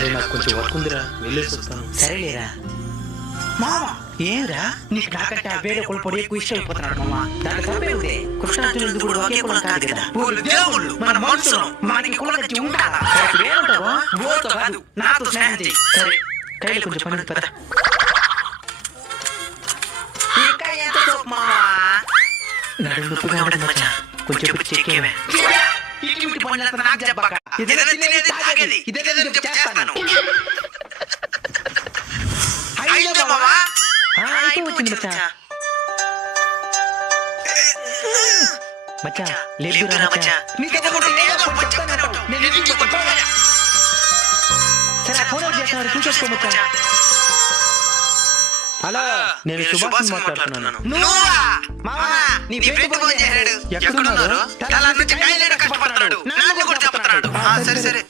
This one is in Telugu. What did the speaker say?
సరే నాకు కొంచెం వర్క్ ఉందిరా, వెళ్ళేసి వస్తాను. సరేలేరా మామ. ఏంరా నీకు నాకంటే ఆ వేరే కుల పొడి ఎక్కువ ఇష్టం అయిపోతున్నాడు మామ. దాని తప్పే ఉంది. కృష్ణార్జునుడు కూడా ఒకే కులం కాదు కదా. వాళ్ళు దేవుళ్ళు, మన మనుషులు, మనకి కుల కచ్చి ఉండాలా. ఏమంటావా? ఓతో కాదు, నాతో స్నేహం చెయ్యి. సరే కైలో కొంచెం పని పద. ఇంకా ఎంత సోపు మామ? నడు నొప్పిగా ఉండదు మచ్చా, కొంచెం చెక్కేమే. ఇంటి పని నాకు చెప్పాక ఇదేదో తినేది తాగేది ఇదేదో చేస్తాను. అయ్యో మామా అయిపోయింది మచ్చా. మచ్చా లేదురా మచ్చా. సరే ఫోన్ చేస్తున్నారు, చూసేసుకో మచ్చా. హలో, నేను సుభాష్ మాట్లాడుతున్నాను. నీ ఫ్రెండ్ ఫోన్ చేశాడు. ఎక్కడున్నారు? తల నుంచి కైలేడు కష్టపడతాడు. నాకు కూడా చెప్తున్నాడు. సరే సరే